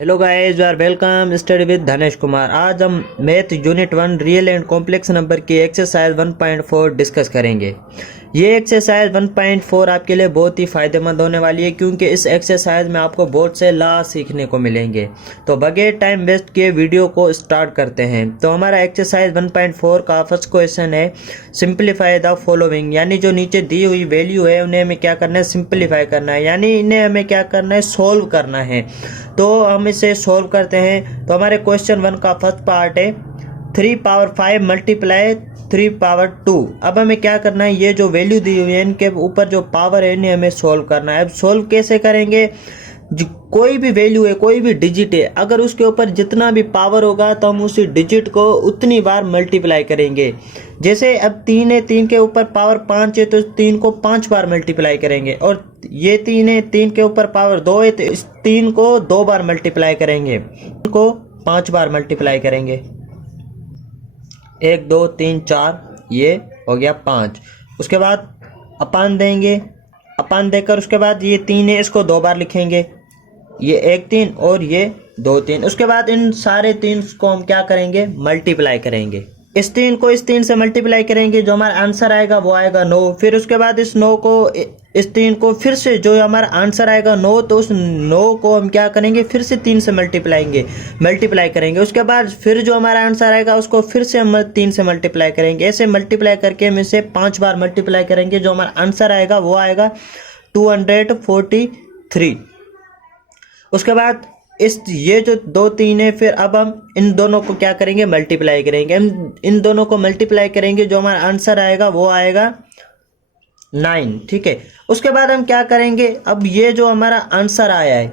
Hello guys, you are welcome study with Dhanesh Kumar. आज हम math unit 1 real and complex number की exercise 1.4 discuss करेंगे। ये एक्सरसाइज 1.4 आपके लिए बहुत ही फ़ायदेमंद होने वाली है, क्योंकि इस एक्सरसाइज में आपको बहुत से लॉ सीखने को मिलेंगे। तो बगैर टाइम वेस्ट किए वीडियो को स्टार्ट करते हैं। तो हमारा एक्सरसाइज 1.4 का फर्स्ट क्वेश्चन है सिंप्लीफाई द फॉलोइंग, यानी जो नीचे दी हुई वैल्यू है उन्हें हमें क्या करना है, सिंप्लीफाई करना है, यानी इन्हें हमें क्या करना है, सोल्व करना है। तो हम इसे सोल्व करते हैं। तो हमारे क्वेश्चन 1 का फर्स्ट पार्ट है 3 पावर 5 मल्टीप्लाई 3 पावर 2। अब हमें क्या करना है, ये जो वैल्यू दी हुई है इनके ऊपर जो पावर है इन्हें हमें सोल्व करना है। अब सोल्व कैसे करेंगे, कोई भी वैल्यू है, कोई भी डिजिट है, अगर उसके ऊपर जितना भी पावर होगा तो हम उसी डिजिट को उतनी बार मल्टीप्लाई करेंगे। जैसे अब 3 है, 3 के ऊपर पावर 5 है तो 3 को 5 बार मल्टीप्लाई करेंगे। और ये 3 है, 3 के ऊपर पावर 2 है तो इस 3 को 2 बार मल्टीप्लाई करेंगे, इनको 5 बार मल्टीप्लाई करेंगे। 1 2 3 4, ये हो गया 5। उसके बाद अपान देंगे, अपान देकर उसके बाद ये 3 है, इसको 2 बार लिखेंगे, ये 1 3 और ये 2 3। उसके बाद इन सारे 3 को हम क्या करेंगे, मल्टीप्लाई करेंगे। इस 3 को इस 3 से मल्टीप्लाई करेंगे, जो हमारा आंसर आएगा वो आएगा 9। फिर उसके बाद इस 9 को इस 3 को फिर से, जो हमारा आंसर आएगा 9, तो उस 9 को हम क्या करेंगे, फिर से 3 से मल्टीप्लाई करेंगे। उसके बाद फिर जो हमारा आंसर आएगा उसको फिर से हम 3 से मल्टीप्लाई करेंगे। ऐसे मल्टीप्लाई करके हम इसे 5 बार मल्टीप्लाई करेंगे, जो हमारा आंसर आएगा वो आएगा 243। उसके बाद इस ये जो 2 3 है, फिर अब हम इन दोनों को क्या करेंगे, मल्टीप्लाई करेंगे। हम इन दोनों को मल्टीप्लाई करेंगे, जो हमारा आंसर आएगा वो आएगा 9। ठीक है। उसके बाद हम क्या करेंगे, अब ये जो हमारा आंसर आया है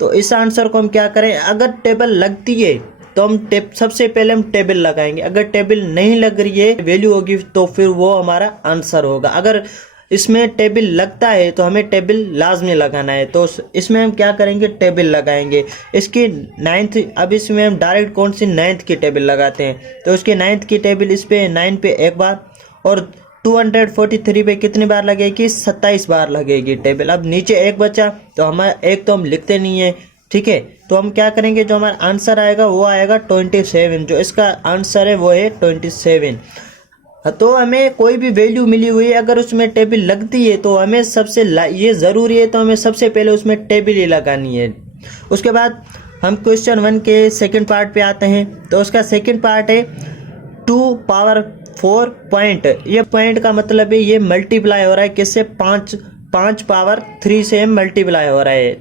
तो इस आंसर को हम क्या करें, अगर टेबल लगती है तो हम सबसे पहले हम टेबल लगाएंगे। अगर टेबल नहीं लग रही है, वैल्यू होगी, तो फिर वो हमारा आंसर होगा। अगर इसमें टेबल लगता है तो हमें टेबल लाजमी लगाना है, तो इसमें हम क्या करेंगे, टेबल लगाएंगे। इसकी 9th, अब इसमें हम डायरेक्ट कौन सी 9th की टेबल लगाते हैं, तो उसके 9th की टेबल इस पे 9 पे एक बार, और 243 पे कितनी बार लगेगी, 27 बार लगेगी टेबल। अब नीचे एक बचा, तो हमारा एक तो हम लिखते नहीं है। ठीक है, तो हम क्या करेंगे, जो हमारा आंसर आएगा वो आएगा 27। जो इसका आंसर है वो है 27। तो हमें कोई भी वैल्यू मिली हुई है, अगर उसमें टेबल लगती है तो हमें ये ज़रूरी है, तो हमें सबसे पहले उसमें टेबल ही लगानी है। उसके बाद हम क्वेश्चन 1 के सेकंड पार्ट पे आते हैं। तो उसका सेकंड पार्ट है 2 पावर 4 पॉइंट। ये पॉइंट का मतलब है ये मल्टीप्लाई हो रहा है किससे, 5 पावर 3 से मल्टीप्लाई हो रहा है।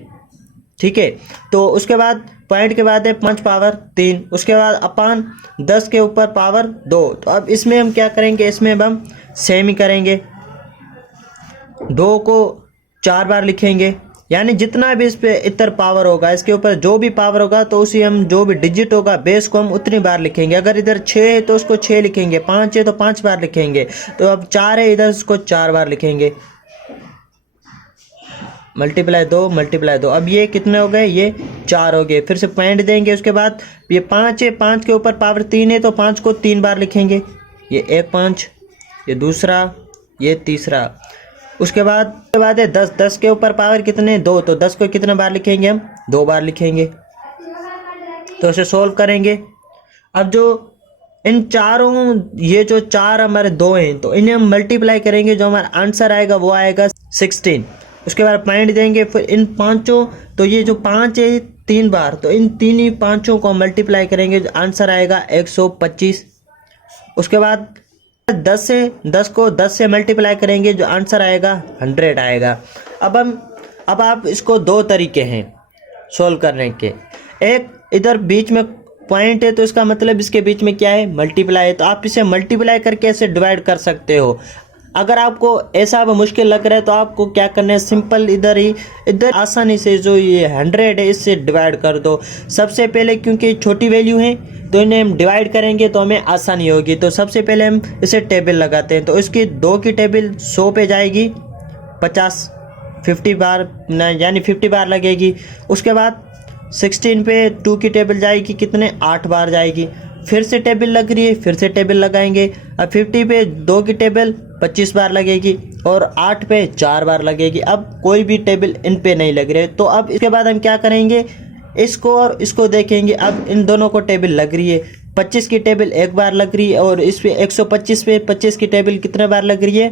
ठीक है। तो उसके बाद पॉइंट के बाद है 5 पावर 3। उसके बाद अपान 10 के ऊपर पावर 2। तो अब इसमें हम क्या करेंगे, इसमें हम सेम ही करेंगे, 2 को 4 बार लिखेंगे, यानी जितना भी इस पे इतर पावर होगा, इसके ऊपर जो भी पावर होगा तो उसी हम जो भी डिजिट होगा बेस को हम उतनी बार लिखेंगे। अगर इधर 6 है तो उसको 6 लिखेंगे, 5 है तो 5 बार लिखेंगे। तो अब 4 है, इधर उसको 4 बार लिखेंगे। मल्टीप्लाई 2। अब ये कितने हो गए, ये 4 हो गए। फिर से पॉइंट देंगे। उसके बाद ये 5 है, 5 के ऊपर पावर 3 है तो 5 को 3 बार लिखेंगे, ये 1 5, ये दूसरा, ये तीसरा। उसके बाद है 10 के ऊपर पावर कितने, 2, तो 10 को कितने बार लिखेंगे, हम 2 बार लिखेंगे। तो इसे सोल्व करेंगे। अब जो इन चारों, ये जो 4 हमारे 2 हैं, तो इन्हें हम मल्टीप्लाई करेंगे, जो हमारा आंसर आएगा वो आएगा 16। उसके बाद पॉइंट देंगे। फिर इन पांचों, तो ये जो 5 है 3 बार, तो इन 3 ही पांचों को मल्टीप्लाई करेंगे, जो आंसर आएगा 125। उसके बाद 10 को 10 से मल्टीप्लाई करेंगे, जो आंसर आएगा 100 आएगा। अब आप इसको 2 तरीके हैं सोल्व करने के। एक, इधर बीच में पॉइंट है तो इसका मतलब इसके बीच में क्या है, मल्टीप्लाई है, तो आप इसे मल्टीप्लाई करके ऐसे डिवाइड कर सकते हो। अगर आपको ऐसा मुश्किल लग रहा है तो आपको क्या करना है, सिंपल इधर आसानी से जो ये 100 है इससे डिवाइड कर दो सबसे पहले, क्योंकि छोटी वैल्यू है तो इन्हें हम डिवाइड करेंगे तो हमें आसानी होगी। तो सबसे पहले हम इसे टेबल लगाते हैं। तो इसकी 2 की टेबल 100 पे जाएगी, 50 बार, यानी 50 बार लगेगी। उसके बाद 16 पे 2 की टेबल जाएगी, कितने, 8 बार जाएगी। फिर से टेबल लग रही है, फिर से टेबल लगाएंगे। अब 50 पे 2 की टेबल 25 बार लगेगी, और 8 पे 4 बार लगेगी। अब कोई भी टेबल इन पे नहीं लग रहे, तो अब इसके बाद हम क्या करेंगे, इसको और इसको देखेंगे। अब इन दोनों को टेबल लग रही है, 25 की टेबल एक बार लग रही है और इस पे 125 पे 25 की टेबल कितने बार लग रही है,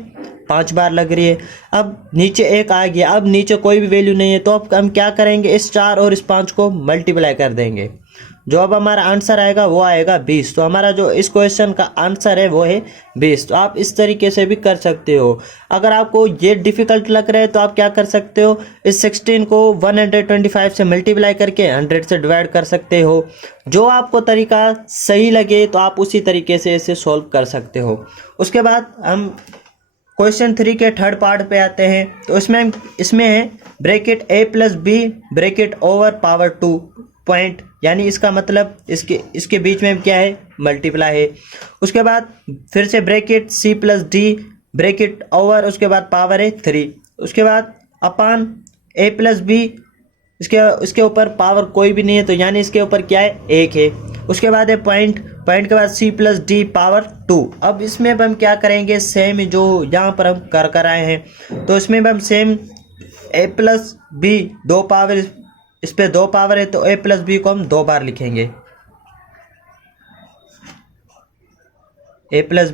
5 बार लग रही है। अब नीचे एक आ गया, अब नीचे कोई भी वैल्यू नहीं है, तो अब हम क्या करेंगे, इस 4 और इस 5 को मल्टीप्लाई कर देंगे। जो अब हमारा आंसर आएगा वो आएगा 20। तो हमारा जो इस क्वेश्चन का आंसर है वो है 20। तो आप इस तरीके से भी कर सकते हो। अगर आपको ये डिफिकल्ट लग रहा है तो आप क्या कर सकते हो, इस 16 को 125 से मल्टीप्लाई करके 100 से डिवाइड कर सकते हो। जो आपको तरीका सही लगे तो आप उसी तरीके से इसे सॉल्व कर सकते हो। उसके बाद हम क्वेश्चन 3 के थर्ड पार्ट पे आते हैं। तो इसमें है bracket a plus b bracket over power 2 point, यानी इसका मतलब इसके बीच में क्या है, मल्टीप्लाई है। उसके बाद फिर से bracket c plus D bracket over, उसके बाद पावर है 3, उसके बाद अपान a प्लस बी, इसके ऊपर पावर कोई भी नहीं है तो यानी इसके ऊपर क्या है, 1 है। उसके बाद है पॉइंट के बाद c प्लस डी पावर 2। अब इसमें अब हम क्या करेंगे, सेम जो यहाँ पर हम कर आए हैं, तो इसमें हम same a plus b 2 power, इस पे 2 पावर है तो a प्लस बी को हम 2 बार लिखेंगे, a प्लस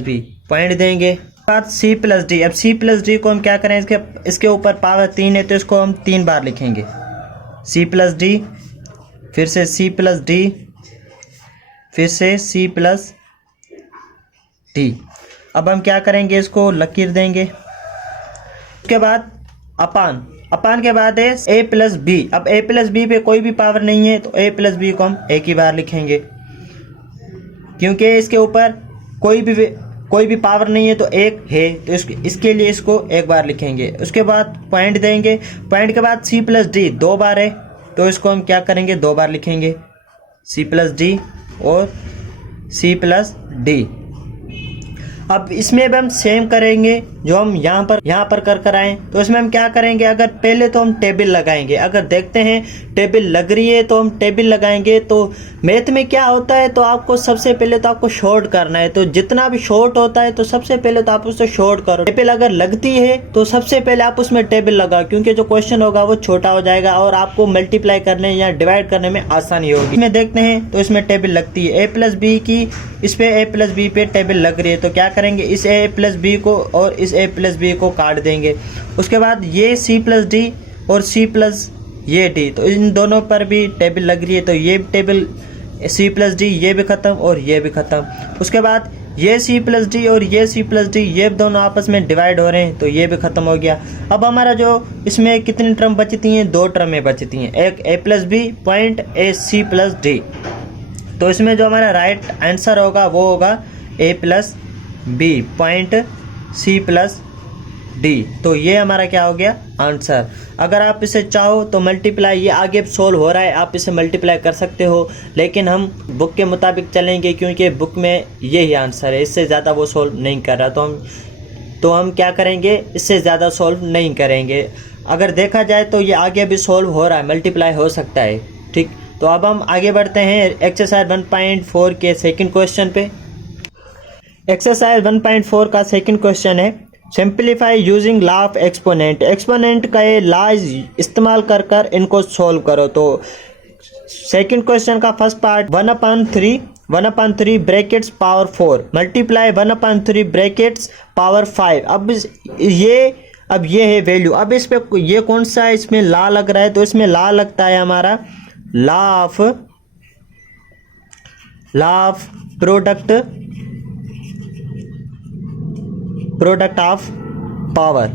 बी पॉइंट देंगे। बाद c प्लस डी, अब c प्लस डी को हम क्या करें, इसके ऊपर पावर 3 है तो इसको हम 3 बार लिखेंगे, c प्लस डी, फिर से c प्लस डी, फिर से c प्लस डी। अब हम क्या करेंगे, इसको लकीर देंगे। उसके बाद अपान के बाद है a प्लस बी। अब a प्लस बी पे कोई भी पावर नहीं है तो a प्लस बी को हम एक ही बार लिखेंगे, क्योंकि इसके ऊपर कोई भी पावर नहीं है तो 1 है तो इसके लिए इसको एक बार लिखेंगे। उसके बाद पॉइंट देंगे, पॉइंट के बाद c प्लस डी 2 बार है तो इसको हम क्या करेंगे, 2 बार लिखेंगे, c प्लस डी और c प्लस डी। अब इसमें भी हम सेम करेंगे जो हम यहाँ पर कर आए। तो इसमें हम क्या करेंगे, अगर पहले तो हम टेबल लगाएंगे, अगर देखते हैं टेबल लग रही है तो हम टेबल लगाएंगे। तो मैथ में क्या होता है, तो आपको सबसे पहले तो आपको शॉर्ट करना है, तो जितना भी शॉर्ट होता है तो सबसे पहले तो आप उससे शॉर्ट करो। टेबल अगर लगती है तो सबसे पहले आप उसमें टेबल लगाओ, क्योंकि जो क्वेश्चन होगा वो छोटा हो जाएगा और आपको मल्टीप्लाई करने या डिवाइड करने में आसानी होगी। इसमें देखते हैं तो इसमें टेबल लगती है, a प्लस बी की, इस पे a प्लस बी पे टेबल लग रही है, तो क्या करेंगे, इस a प्लस बी को और इस a प्लस बी को काट देंगे। उसके बाद ये c प्लस डी और c प्लस ये डी, तो इन दोनों पर भी टेबल लग रही है, तो ये टेबल c प्लस डी ये भी ख़त्म और ये भी ख़त्म। उसके बाद ये c प्लस डी और ये c प्लस डी ये दोनों आपस में डिवाइड हो रहे हैं तो ये भी ख़त्म हो गया। अब हमारा जो इसमें कितनी टर्म बचती हैं, 2 टर्में बचती हैं, एक a plus b point a c plus d. तो इसमें जो हमारा राइट आंसर होगा वो होगा a plus b point c plus d. तो ये हमारा क्या हो गया, आंसर। अगर आप इसे चाहो तो मल्टीप्लाई, ये आगे सोल्व हो रहा है, आप इसे मल्टीप्लाई कर सकते हो, लेकिन हम बुक के मुताबिक चलेंगे क्योंकि बुक में यही आंसर है, इससे ज़्यादा वो सोल्व नहीं कर रहा। तो हम क्या करेंगे, इससे ज़्यादा सोल्व नहीं करेंगे। अगर देखा जाए तो ये आगे भी सोल्व हो रहा है, मल्टीप्लाई हो सकता है, ठीक। तो अब हम आगे बढ़ते हैं एक्सरसाइज 1.4 के सेकंड क्वेश्चन पे। एक्सरसाइज 1.4 का सेकंड क्वेश्चन है, simplify using law of exponent. Exponent का ये लॉ इस्तेमाल कर इनको सोल्व करो। तो सेकंड क्वेश्चन का first part 1/3 brackets power 4 multiply 1/3 brackets power 5। अब ये है वैल्यू। अब इस पे ये कौन सा इसमें लॉ लग रहा है, तो इसमें लॉ लगता है हमारा law of product of power.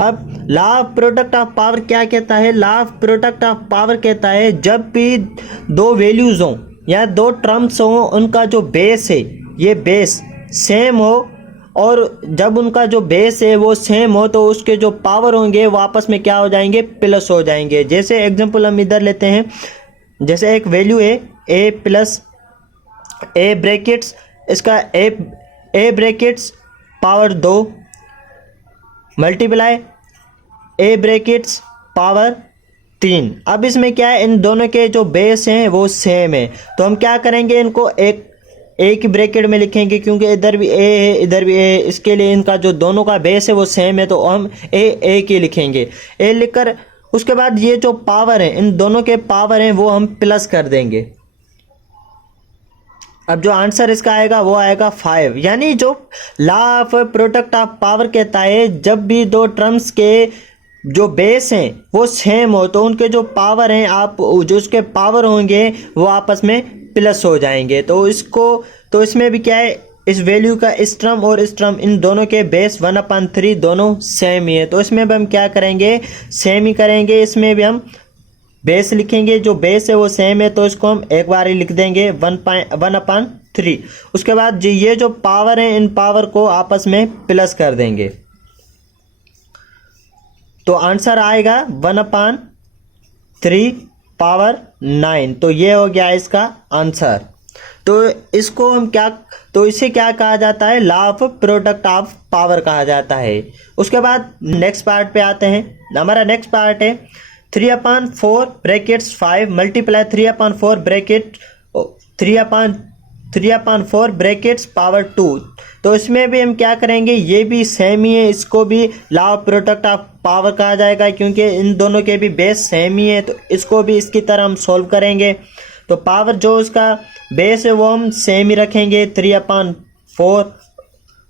अब law of product of power क्या कहता है, law of product of power कहता है जब भी 2 वैल्यूज हों या 2 टर्म्स हों, उनका जो बेस है ये बेस सेम हो, और जब उनका जो बेस है वो सेम हो तो उसके जो पावर होंगे वो आपस में क्या हो जाएंगे, प्लस हो जाएंगे। जैसे एग्जांपल हम इधर लेते हैं, जैसे एक वैल्यू है a प्लस a ब्रैकेट्स, इसका a brackets power 2 multiply a brackets power 3। अब इसमें क्या है, इन दोनों के जो बेस हैं वो सेम है, तो हम क्या करेंगे, इनको एक ही ब्रैकेट में लिखेंगे, क्योंकि इधर भी a है इधर भी a है, इसके लिए इनका जो दोनों का बेस है वो सेम है, तो हम a की लिखेंगे। a लिखकर उसके बाद ये जो पावर है, इन दोनों के पावर हैं वो हम प्लस कर देंगे। अब जो आंसर इसका आएगा वो आएगा 5। यानी जो law of product of power कहता है, जब भी दो टर्म्स के जो बेस हैं वो सेम हो तो उनके जो पावर हैं, आप जो उसके पावर होंगे वो आपस में प्लस हो जाएंगे। तो इसमें भी क्या है, इस वैल्यू का इस टर्म और इस टर्म, इन दोनों के बेस 1/3 दोनों सेम ही है। तो इसमें भी हम क्या करेंगे, सेम ही करेंगे। इसमें भी हम बेस लिखेंगे, जो बेस है वो सेम है तो इसको हम एक बार ही लिख देंगे 1/3। उसके बाद जी ये जो पावर है, इन पावर को आपस में प्लस कर देंगे तो आंसर आएगा 1/3 पावर 9। तो ये हो गया इसका आंसर। तो इसको हम क्या, तो इसे क्या कहा जाता है, law of product of power कहा जाता है। उसके बाद नेक्स्ट पार्ट पे आते हैं। हमारा नेक्स्ट पार्ट है 3/4 brackets 5 multiply 3/4 bracket 3/4 brackets power 2। तो इसमें भी हम क्या करेंगे, ये भी सेम ही है, इसको भी law of product of power कहा जाएगा क्योंकि इन दोनों के भी बेस सेम ही है। तो इसको भी इसकी तरह हम सॉल्व करेंगे। तो पावर जो उसका बेस है वो हम सेम ही रखेंगे 3/4।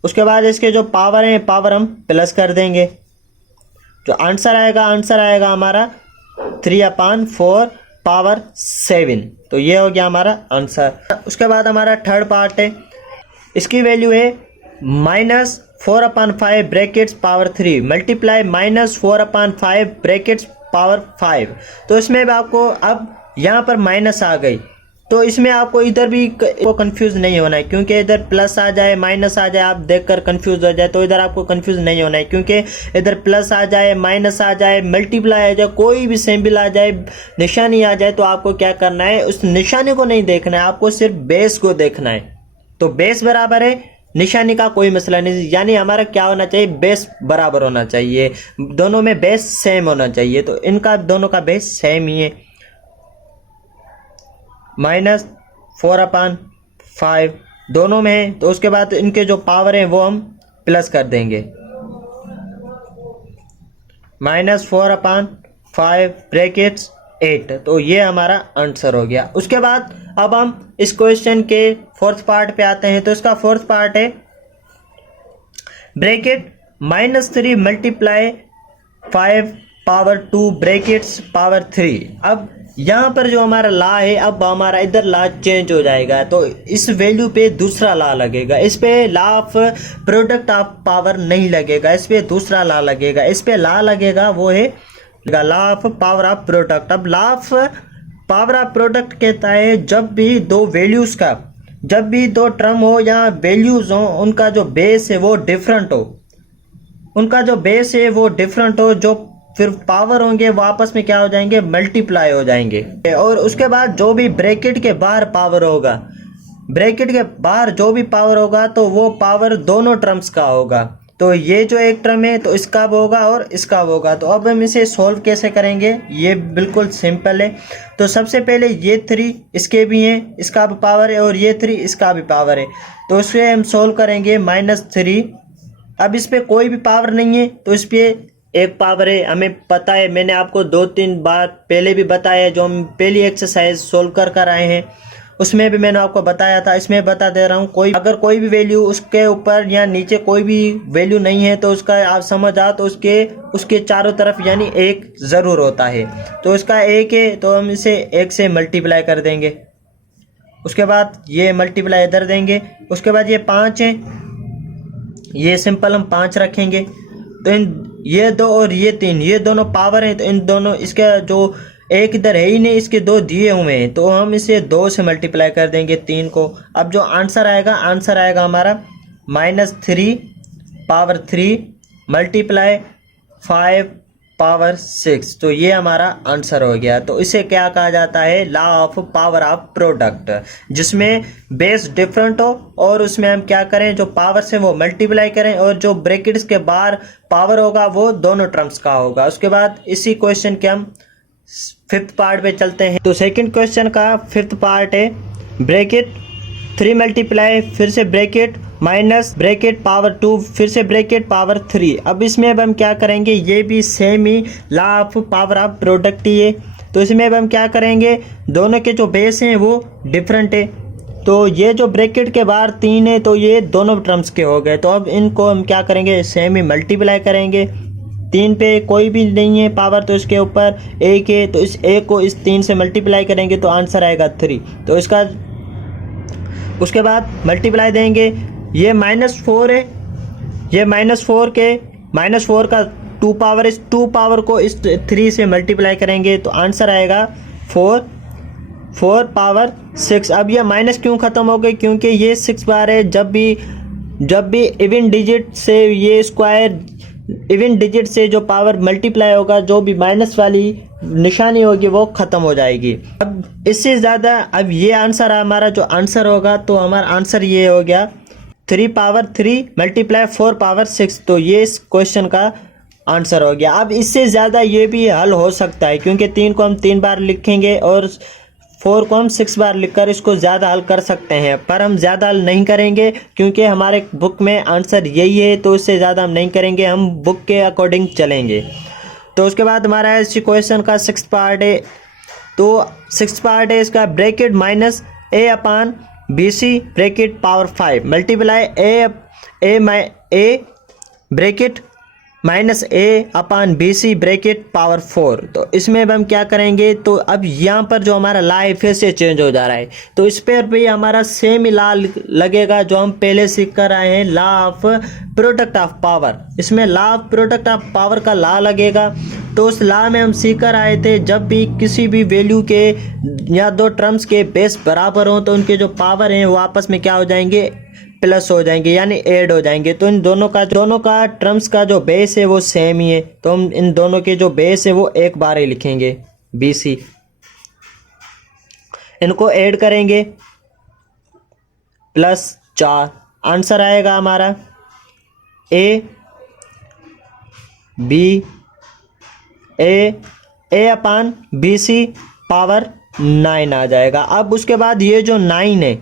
उसके बाद इसके जो पावर हैं, पावर हम प्लस कर देंगे। जो आंसर आएगा हमारा 3/4 पावर 7। तो ये हो गया हमारा आंसर। उसके बाद हमारा थर्ड पार्ट है, इसकी वैल्यू है -4/5 brackets power 3 multiply -4/5 brackets power 5। तो इसमें भी आपको, अब यहाँ पर माइनस आ गई तो इसमें आपको इधर भी को कंफ्यूज नहीं होना है, क्योंकि इधर प्लस आ जाए माइनस आ जाए आप देखकर कंफ्यूज हो जाए, तो इधर आपको कंफ्यूज नहीं होना है। क्योंकि इधर प्लस आ जाए, माइनस आ जाए, मल्टीप्लाई आ जाए, कोई भी सिंबल आ जाए, निशानी आ जाए, तो आपको क्या करना है, उस निशानी को नहीं देखना है, आपको सिर्फ बेस को देखना है। तो बेस बराबर है, निशानी का कोई मसला नहीं। यानी हमारा क्या होना चाहिए, बेस बराबर होना चाहिए, दोनों में बेस सेम होना चाहिए। तो इनका दोनों का बेस सेम ही है, -4/5 दोनों में है। तो उसके बाद इनके जो पावर हैं वो हम प्लस कर देंगे, -4/5 ब्रैकेट्स 8। तो ये हमारा आंसर हो गया। उसके बाद अब हम इस क्वेश्चन के फोर्थ पार्ट पे आते हैं। तो इसका फोर्थ पार्ट है bracket -3 multiply 5 power 2 brackets power 3। अब यहाँ पर जो हमारा ला है, अब हमारा इधर ला चेंज हो जाएगा, तो इस वैल्यू पे दूसरा ला लगेगा। इस पे ला ऑफ प्रोडक्ट ऑफ पावर नहीं लगेगा, इस पे दूसरा ला लगेगा। इस पे ला लगेगा वो है law of power of product. अब law of power of product कहता है जब भी दो वैल्यूज का, जब भी दो टर्म हो या वैल्यूज हो, उनका जो बेस है वो डिफरेंट हो, उनका जो बेस है वो डिफरेंट हो, जो फिर पावर होंगे वो आपस में क्या हो जाएंगे, मल्टीप्लाई हो जाएंगे। और उसके बाद जो भी ब्रैकेट के बाहर पावर होगा, ब्रैकेट के बाहर जो भी पावर होगा तो वो पावर दोनों टर्म्स का होगा। तो ये जो एक टर्म है तो इसका भी होगा और इसका भी होगा। तो अब हम इसे सॉल्व कैसे करेंगे, ये बिल्कुल सिंपल है। तो सबसे पहले ये 3 इसके भी हैं, इसका भी पावर है, और ये 3 इसका भी पावर है। तो इसे हम सॉल्व करेंगे -3। अब इस पे कोई भी पावर नहीं है तो इस पे एक पावर है, हमें पता है, मैंने आपको 2-3 बार पहले भी बताया है। जो हम पहली एक्सरसाइज सोल्व कर आए हैं उसमें भी मैंने आपको बताया था, इसमें बता दे रहा हूँ। अगर कोई भी वैल्यू उसके ऊपर या नीचे कोई भी वैल्यू नहीं है तो उसका आप समझ आओ, तो उसके चारों तरफ यानी 1 ज़रूर होता है। तो इसका 1 है तो हम इसे 1 से मल्टीप्लाई कर देंगे। उसके बाद ये मल्टीप्लाई इधर देंगे। उसके बाद ये 5 है, ये सिंपल हम 5 रखेंगे। तो ये 2 और ये 3, ये दोनों पावर हैं, तो इन दोनों, इसका जो एक इधर है ही नहीं, इसके 2 दिए हुए हैं, तो हम इसे 2 से मल्टीप्लाई कर देंगे 3 को। अब जो आंसर आएगा हमारा -3 पावर 3 मल्टीप्लाई 5 पावर 6। तो ये हमारा आंसर हो गया। तो इसे क्या कहा जाता है, law of power of product, जिसमें बेस डिफरेंट हो और उसमें हम क्या करें, जो पावर से वो मल्टीप्लाई करें और जो ब्रैकेट्स के बाहर पावर होगा वो दोनों टर्म्स का होगा। उसके बाद इसी क्वेश्चन के हम 5th पार्ट पे चलते हैं। तो सेकंड क्वेश्चन का 5th पार्ट है ब्रैकेट 3 मल्टीप्लाई, फिर से ब्रैकेट माइनस ब्रैकेट पावर 2 फिर से ब्रैकेट पावर 3। अब इसमें अब हम क्या करेंगे, ये भी सेम ही law of power of product ही है। तो इसमें अब हम क्या करेंगे, दोनों के जो बेस हैं वो डिफरेंट है। तो ये जो ब्रैकेट के बाहर 3 है तो ये दोनों टर्म्स के हो गए। तो अब इनको हम क्या करेंगे, सेम ही मल्टीप्लाई करेंगे। 3 पे कोई भी नहीं है पावर तो इसके ऊपर 1 है, तो इस 1 को इस 3 से मल्टीप्लाई करेंगे तो आंसर आएगा 3। तो इसका उसके बाद मल्टीप्लाई देंगे, ये -4 है, ये -4 का 2 पावर, इस 2 पावर को इस 3 से मल्टीप्लाई करेंगे तो आंसर आएगा 4 पावर 6। अब ये माइनस क्यों ख़त्म हो गई, क्योंकि ये 6 बार है। जब भी इवन डिजिट से ये स्क्वायर, इवन डिजिट से जो पावर मल्टीप्लाई होगा, जो भी माइनस वाली निशानी होगी वो ख़त्म हो जाएगी। अब इससे ज़्यादा, अब ये आंसर हमारा जो आंसर होगा, तो हमारा आंसर ये हो गया 3 पावर 3 मल्टीप्लाई 4 पावर 6। तो ये इस क्वेश्चन का आंसर हो गया। अब इससे ज़्यादा ये भी हल हो सकता है, क्योंकि 3 को हम 3 बार लिखेंगे और 4 को हम 6 बार लिखकर इसको ज़्यादा हल कर सकते हैं, पर हम ज़्यादा हल नहीं करेंगे क्योंकि हमारे बुक में आंसर यही है। तो इससे ज़्यादा हम नहीं करेंगे, हम बुक के अकॉर्डिंग चलेंगे। तो उसके बाद हमारा इसी क्वेश्चन का 6th पार्ट है। तो 6th पार्ट है इसका, bracket minus a upon b c bracket power 5 multiply a bracket minus a upon b c bracket power 4। तो इसमें अब हम क्या करेंगे, तो अब यहाँ पर जो हमारा ला है फिर से चेंज हो जा रहा है। तो इस पर भी हमारा सेम ही ला लगेगा जो हम पहले सीख कर आए हैं, law of product of power. इसमें law of product of power का ला लगेगा। तो उस ला में हम सीख कर आए थे, जब भी किसी भी वैल्यू के या 2 टर्म्स के बेस बराबर हों तो उनके जो पावर हैं वो आपस में क्या हो जाएंगे, प्लस हो जाएंगे, यानी ऐड हो जाएंगे। तो इन दोनों का टर्म्स का जो बेस है वो सेम ही है। तो हम इन दोनों के जो बेस है वो एक बार ही लिखेंगे, बी सी। इनको ऐड करेंगे +4, आंसर आएगा हमारा ए अपान बी सी पावर 9 आ जाएगा। अब उसके बाद ये जो 9 है,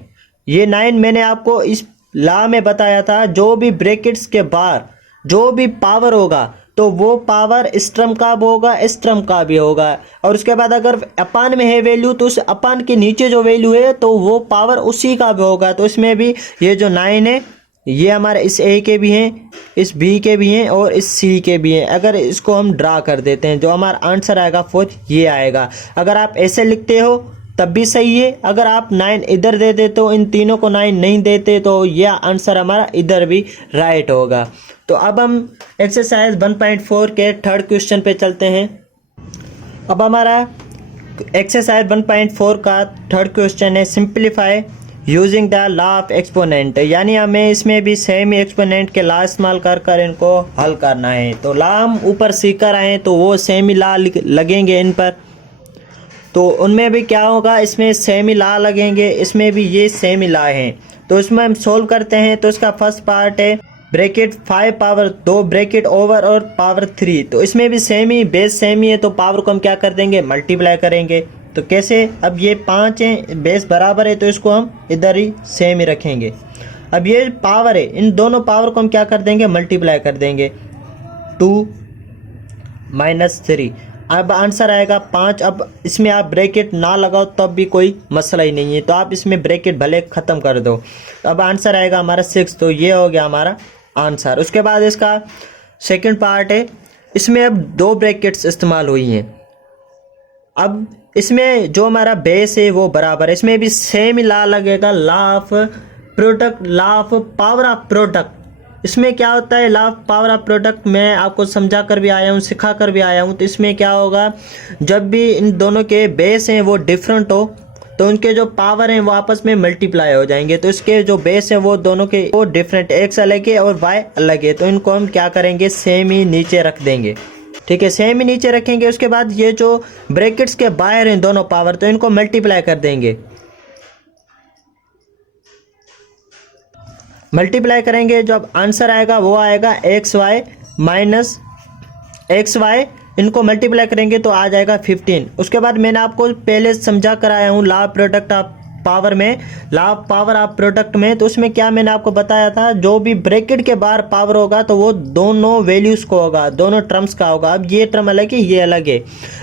ये 9 मैंने आपको इस ला में बताया था, जो भी ब्रैकेट्स के बाहर जो भी पावर होगा तो वो पावर इस टर्म का भी होगा, इस टर्म का भी होगा। और उसके बाद अगर अपान में है वैल्यू तो उस अपान के नीचे जो वैल्यू है तो वो पावर उसी का भी होगा। तो इसमें भी ये जो 9 है ये हमारे इस ए के भी हैं, इस बी के भी हैं और इस सी के भी हैं। अगर इसको हम ड्रा कर देते हैं जो हमारा आंसर आएगा 4 ये आएगा। अगर आप ऐसे लिखते हो तब भी सही है, अगर आप 9 इधर दे देते तो इन तीनों को 9 नहीं देते तो यह आंसर हमारा इधर भी राइट होगा। तो अब हम एक्सरसाइज 1.4 के 3rd क्वेश्चन पे चलते हैं। अब हमारा एक्सरसाइज 1.4 का 3rd क्वेश्चन है, simplify using the law of exponent, यानी हमें इसमें भी सेम एक्सपोनेंट के लॉ इस्तेमाल कर इनको हल करना है। तो लॉ हम ऊपर सीख कर आए हैं तो वो सेम ही लॉ लगेंगे इन पर। तो उनमें भी क्या होगा, इसमें सेम ही ला लगेंगे, इसमें भी ये सेम ही ला हैं। तो इसमें हम सोल्व करते हैं। तो इसका फर्स्ट पार्ट है ब्रैकेट 5 पावर 2 ब्रैकेट ओवर और पावर 3। तो इसमें भी सेम ही, बेस सेम ही है तो पावर को हम क्या कर देंगे, मल्टीप्लाई करेंगे। तो कैसे, अब ये 5 है, बेस बराबर है तो इसको हम इधर ही सेम ही रखेंगे। अब ये पावर है, इन दोनों पावर को हम क्या कर देंगे, मल्टीप्लाई कर देंगे, 2 - 3। अब आंसर आएगा 5। अब इसमें आप ब्रैकेट ना लगाओ तब भी कोई मसला ही नहीं है, तो आप इसमें ब्रैकेट भले ख़त्म कर दो। अब आंसर आएगा हमारा 6। तो ये हो गया हमारा आंसर। उसके बाद इसका सेकंड पार्ट है, इसमें अब 2 ब्रैकेट्स इस्तेमाल हुई हैं। अब इसमें जो हमारा बेस है वो बराबर है, इसमें भी सेम ही ला लगेगा, law of product, law of power of product. इसमें क्या होता है, law of power of product मैं आपको समझा कर भी आया हूँ, सिखा कर भी आया हूँ। तो इसमें क्या होगा, जब भी इन दोनों के बेस हैं वो डिफरेंट हो तो उनके जो पावर हैं वो आपस में मल्टीप्लाई हो जाएंगे। तो इसके जो बेस है वो दोनों के वो डिफरेंट, एक्स अलग है और वाई अलग है। तो इनको हम क्या करेंगे, सेम ही नीचे रख देंगे। ठीक है, सेम ही नीचे रखेंगे। उसके बाद ये जो ब्रैकेट्स के बाहर हैं दोनों पावर, तो इनको मल्टीप्लाई कर देंगे। मल्टीप्लाई करेंगे, जो अब आंसर आएगा वो आएगा XY माइनस XY, इनको मल्टीप्लाई करेंगे तो आ जाएगा 15। उसके बाद मैंने आपको पहले समझा कर आया हूँ लॉ प्रोडक्ट ऑफ पावर में, law of power of product में, तो उसमें क्या मैंने आपको बताया था, जो भी ब्रैकेट के बाहर पावर होगा तो वो दोनों वैल्यूज़ को होगा, दोनों टर्म्स का होगा। अब ये टर्म अलग है, ये अलग है,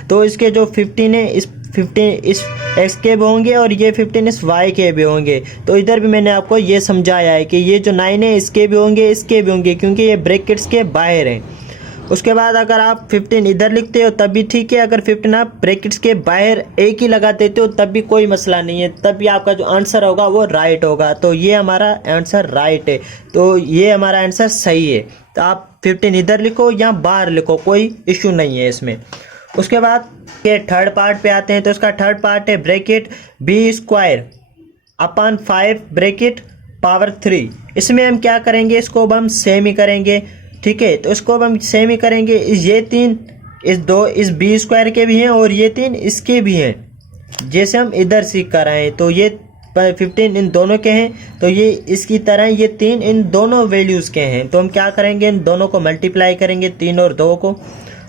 तो इसके जो 15 है, इस 15 इस x के भी होंगे और ये 15 इस y के भी होंगे। तो इधर भी मैंने आपको ये समझाया है कि ये जो 9 है इसके भी होंगे, इसके भी होंगे, क्योंकि ये ब्रैकेट्स के बाहर हैं। उसके बाद अगर आप 15 इधर लिखते हो तब भी ठीक है, अगर 15 आप ब्रैकेट्स के बाहर एक ही लगा देते हो तब भी कोई मसला नहीं है, तब भी आपका जो आंसर होगा वो राइट होगा। तो ये हमारा आंसर राइट है, तो ये हमारा आंसर सही है। तो आप 15 इधर लिखो या बाहर लिखो, कोई इशू नहीं है इसमें। उसके बाद ये थर्ड पार्ट पे आते हैं, तो इसका थर्ड पार्ट है bracket b² upon 5 bracket power 3। इसमें हम क्या करेंगे, इसको अब हम सेम ही करेंगे, ठीक है। तो इसको अब हम सेम ही करेंगे, ये 3 इस 2 इस b² के भी हैं और ये 3 इसके भी हैं, जैसे हम इधर सीख कर आए हैं। तो ये 15 इन दोनों के हैं, तो ये इसकी तरह ये 3 इन दोनों वैल्यूज़ के हैं। तो हम क्या करेंगे, इन दोनों को मल्टीप्लाई करेंगे, 3 और 2 को,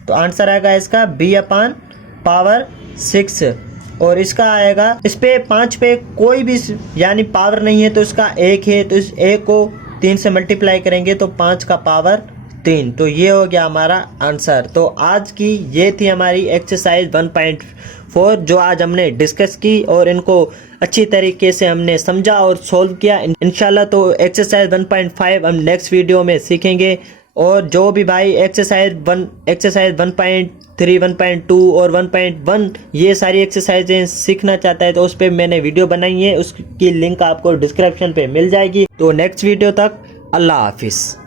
तो आंसर आएगा इसका b/6। और इसका आएगा, इस पे 5 पे कोई भी यानी पावर नहीं है, तो इसका 1 है, तो इस 1 को 3 से मल्टीप्लाई करेंगे तो 5 का पावर 3। तो ये हो गया हमारा आंसर। तो आज की ये थी हमारी एक्सरसाइज 1.4 जो आज हमने डिस्कस की और इनको अच्छी तरीके से हमने समझा और सोल्व किया। इंशाल्लाह तो एक्सरसाइज 1.5 हम नेक्स्ट वीडियो में सीखेंगे। और जो भी भाई एक्सरसाइज 1.3, 1.2 और 1.1 ये सारी एक्सरसाइजें सीखना चाहता है तो उस पर मैंने वीडियो बनाई है, उसकी लिंक आपको डिस्क्रिप्शन पे मिल जाएगी। तो नेक्स्ट वीडियो तक अल्लाह हाफिज़।